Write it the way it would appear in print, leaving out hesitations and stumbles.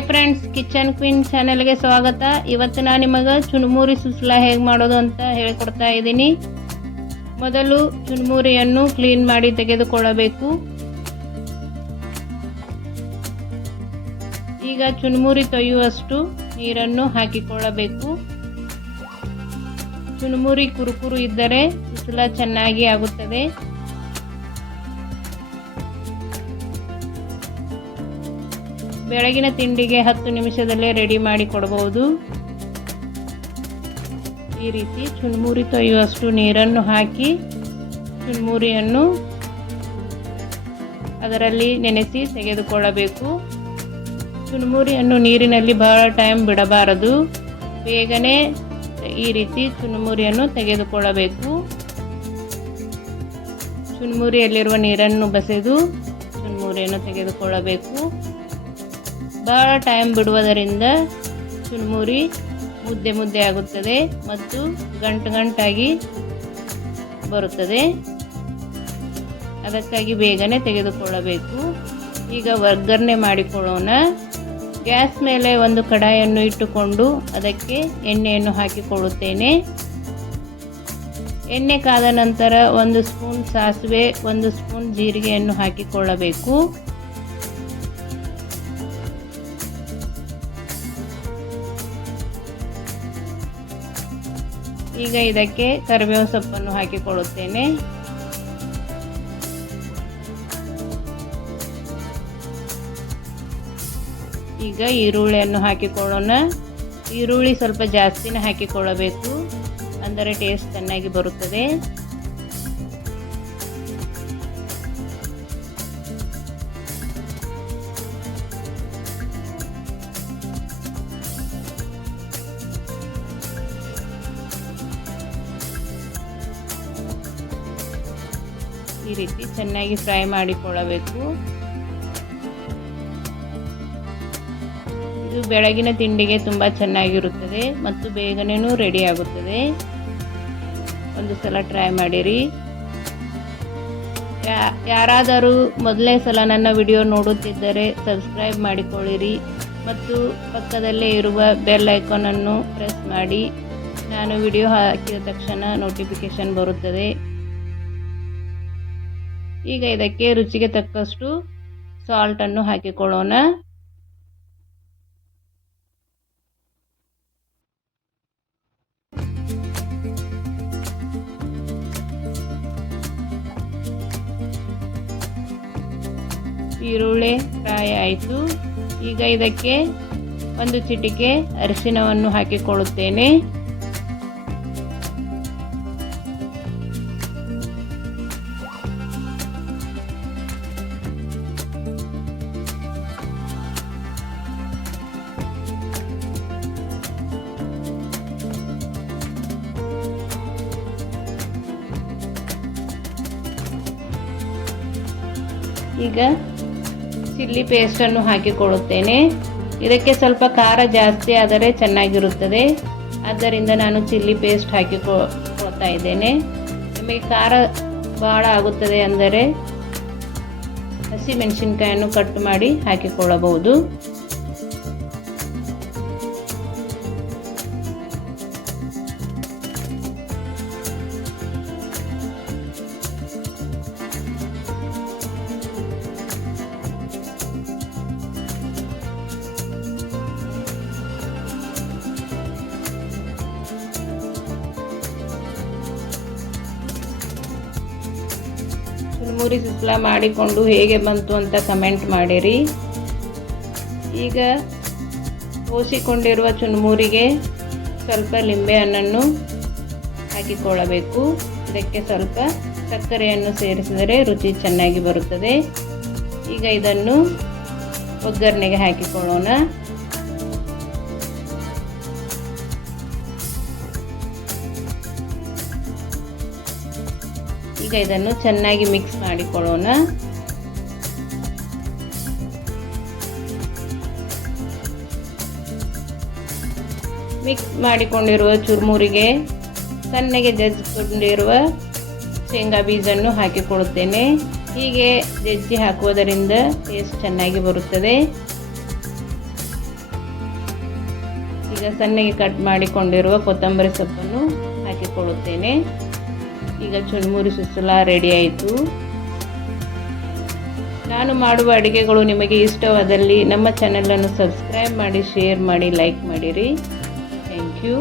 Hi friends, kitchen queen ಚಾನೆಲ್ಗೆ ಸ್ವಾಗತ. ಇವತ್ತು ನಾನು ನಿಮಗೆ ಚುರುಮುರಿ ಸುಸ್ಲಾ ಹೇಗೆ ಮಾಡೋದು ಅಂತ ಹೇಳಿಕೊಡ್ತಾ ಇದ್ದೀನಿ. ಮೊದಲು ಚುರುಮುರಿಯನ್ನು ಕ್ಲೀನ್ ಮಾಡಿ ತೆಗೆದುಕೊಳ್ಳಬೇಕು. ಈಗ ಚುರುಮುರಿ ತೊಯ್ಯುವಷ್ಟು ನೀರನ್ನು ಹಾಕಿಕೊಳ್ಳಬೇಕು. ಚುರುಮುರಿ ಕುರುಕುರು ಇದ್ದರೆ ಸುಸ್ಲಾ ಚೆನ್ನಾಗಿ ಆಗುತ್ತದೆ. ಬೆಳಗಿನ ತಿಂಡಿಗೆ 10 ನಿಮಿಷದಲ್ಲೇ ರೆಡಿ ಮಾಡಿ ಕೊಡಬಹುದು. ಈ ರೀತಿ ಚುರುಮುರಿ ತೊಯ್ಯುವಷ್ಟು ನೀರನ್ನು ಹಾಕಿ ಚುರುಮುರಿಯನ್ನು ಅದರಲ್ಲಿ ನೆನೆಸಿ ತೆಗೆದುಕೊಳ್ಳಬೇಕು. ಚುರುಮುರಿಯನ್ನು ನೀರಿನಲ್ಲಿ ಬಹಳ ಟೈಮ್ ಬಿಡಬಾರದು. ಬೇಗನೆ ಈ ರೀತಿ ಚುರುಮುರಿಯನ್ನು ತೆಗೆದುಕೊಳ್ಳಬೇಕು. ಚುರುಮುರಿಯಲ್ಲಿರುವ ನೀರನ್ನು ಬಸೆದು ಚುರುಮುರಿಯನ್ನು ತೆಗೆದುಕೊಳ್ಳಬೇಕು. ಬಹಳ ಟೈಮ್ ಬಿಡುವುದರಿಂದ ಚುರುಮುರಿ ಮುದ್ದೆ ಮುದ್ದೆ ಆಗುತ್ತದೆ ಮತ್ತು ಗಂಟಾಗಿ ಬರುತ್ತದೆ. ಅದಕ್ಕಾಗಿ ಬೇಗನೆ ತೆಗೆದುಕೊಳ್ಳಬೇಕು. ಈಗ ಒಗ್ಗರಣೆ ಮಾಡಿಕೊಳ್ಳೋಣ. ಗ್ಯಾಸ್ ಮೇಲೆ ಒಂದು ಕಡಾಯಿಯನ್ನು ಇಟ್ಟುಕೊಂಡು ಅದಕ್ಕೆ ಎಣ್ಣೆಯನ್ನು ಹಾಕಿಕೊಳ್ಳುತ್ತೇನೆ. ಎಣ್ಣೆ ಕಾದ ನಂತರ 1 ಸ್ಪೂನ್ ಸಾಸಿವೆ, 1 ಸ್ಪೂನ್ ಜೀರಿಗೆಯನ್ನು ಹಾಕಿಕೊಳ್ಳಬೇಕು. ಈಗ ಇದಕ್ಕೆ ಕರಿಬೇವು ಸೊಪ್ಪನ್ನು ಹಾಕಿಕೊಳ್ಳುತ್ತೇನೆ. ಈಗ ಈರುಳ್ಳಿಯನ್ನು ಹಾಕಿಕೊಳ್ಳೋಣ. ಈರುಳ್ಳಿ ಸ್ವಲ್ಪ ಜಾಸ್ತಿನೇ ಹಾಕಿಕೊಳ್ಳಬೇಕು, ಅಂದರೆ ಟೇಸ್ಟ್ ಚೆನ್ನಾಗಿ ಬರುತ್ತದೆ. ಈ ರೀತಿ ಚೆನ್ನಾಗಿ ಫ್ರೈ ಮಾಡಿಕೊಳ್ಳಬೇಕು. ಇದು ಬೆಳಗಿನ ತಿಂಡಿಗೆ ತುಂಬ ಚೆನ್ನಾಗಿರುತ್ತದೆ ಮತ್ತು ಬೇಗನೆ ರೆಡಿ ಆಗುತ್ತದೆ. ಒಂದು ಸಲ ಟ್ರೈ ಮಾಡಿರಿ. ಯಾರಾದರೂ ಮೊದಲನೇ ಸಲ ನನ್ನ ವಿಡಿಯೋ ನೋಡುತ್ತಿದ್ದರೆ ಸಬ್ಸ್ಕ್ರೈಬ್ ಮಾಡಿಕೊಳ್ಳಿರಿ ಮತ್ತು ಪಕ್ಕದಲ್ಲೇ ಇರುವ ಬೆಲ್ ಐಕಾನನ್ನು ಪ್ರೆಸ್ ಮಾಡಿ. ನಾನು ವಿಡಿಯೋ ಹಾಕಿದ ತಕ್ಷಣ ನೋಟಿಫಿಕೇಶನ್ ಬರುತ್ತದೆ. ಈಗ ಇದಕ್ಕೆ ರುಚಿಗೆ ತಕ್ಕಷ್ಟು ಸಾಲ್ಟನ್ನು ಹಾಕಿಕೊಳ್ಳೋಣ. ಈರುಳ್ಳಿ ಫ್ರೈ ಆಯಿತು. ಈಗ ಇದಕ್ಕೆ 1 ಚಿಟಿಕೆ ಅರಿಶಿನವನ್ನು ಹಾಕಿಕೊಳ್ಳುತ್ತೇನೆ. ಈಗ ಚಿಲ್ಲಿ ಪೇಸ್ಟನ್ನು ಹಾಕಿಕೊಳ್ಳುತ್ತೇನೆ. ಇದಕ್ಕೆ ಸ್ವಲ್ಪ ಖಾರ ಜಾಸ್ತಿ ಆದರೆ ಚೆನ್ನಾಗಿರುತ್ತದೆ, ಆದ್ದರಿಂದ ನಾನು ಚಿಲ್ಲಿ ಪೇಸ್ಟ್ ಹಾಕಿಕೊಳ್ತಾ ಇದ್ದೇನೆ. ನಿಮಗೆ ಖಾರ ಭಾಳ ಆಗುತ್ತದೆ ಅಂದರೆ ಹಸಿಮೆಣಸಿನಕಾಯನ್ನು ಕಟ್ ಮಾಡಿ ಹಾಕಿಕೊಳ್ಳಬಹುದು. ಚುರುಮುರಿ ಸುಸ್ಲಾ ಮಾಡಿಕೊಂಡು ಹೇಗೆ ಬಂತು ಅಂತ ಕಮೆಂಟ್ ಮಾಡಿರಿ. ಈಗ ಕೋಸಿಕೊಂಡಿರುವ ಚುರುಮುರಿಗೆ ಸ್ವಲ್ಪ ಲಿಂಬೆ ಹಣ್ಣನ್ನು ಹಾಕಿಕೊಳ್ಳಬೇಕು. ಇದಕ್ಕೆ ಸ್ವಲ್ಪ ಸಕ್ಕರೆಯನ್ನು ಸೇರಿಸಿದರೆ ರುಚಿ ಚೆನ್ನಾಗಿ ಬರುತ್ತದೆ. ಈಗ ಇದನ್ನು ಒಗ್ಗರಣೆಗೆ ಹಾಕಿಕೊಳ್ಳೋಣ. ಈಗ ಇದನ್ನು ಚೆನ್ನಾಗಿ ಮಿಕ್ಸ್ ಮಾಡಿಕೊಳ್ಳೋಣ. ಮಿಕ್ಸ್ ಮಾಡಿಕೊಂಡಿರುವ ಚುರುಮುರಿಗೆ ಸಣ್ಣಗೆ ಜಜ್ಜಿಕೊಂಡಿರುವ ಶೇಂಗಾ ಬೀಜವನ್ನು ಹಾಕಿಕೊಳ್ಳುತ್ತೇನೆ. ಹೀಗೆ ಜಜ್ಜಿ ಹಾಕುವುದರಿಂದ ಟೇಸ್ಟ್ ಚೆನ್ನಾಗಿ ಬರುತ್ತದೆ. ಈಗ ಸಣ್ಣಗೆ ಕಟ್ ಮಾಡಿಕೊಂಡಿರುವ ಕೊತ್ತಂಬರಿ ಸೊಪ್ಪನ್ನು ಹಾಕಿಕೊಳ್ಳುತ್ತೇನೆ. ಈಗ ಚುರುಮುರಿ ಸುಸಲ ರೆಡಿ ಆಯಿತು. ನಾನು ಮಾಡುವ ಅಡುಗೆಗಳು ನಿಮಗೆ ಇಷ್ಟವಾದಲ್ಲಿ ನಮ್ಮ ಚಾನಲನ್ನು ಸಬ್ಸ್ಕ್ರೈಬ್ ಮಾಡಿ, ಶೇರ್ ಮಾಡಿ, ಲೈಕ್ ಮಾಡಿರಿ. Thank you.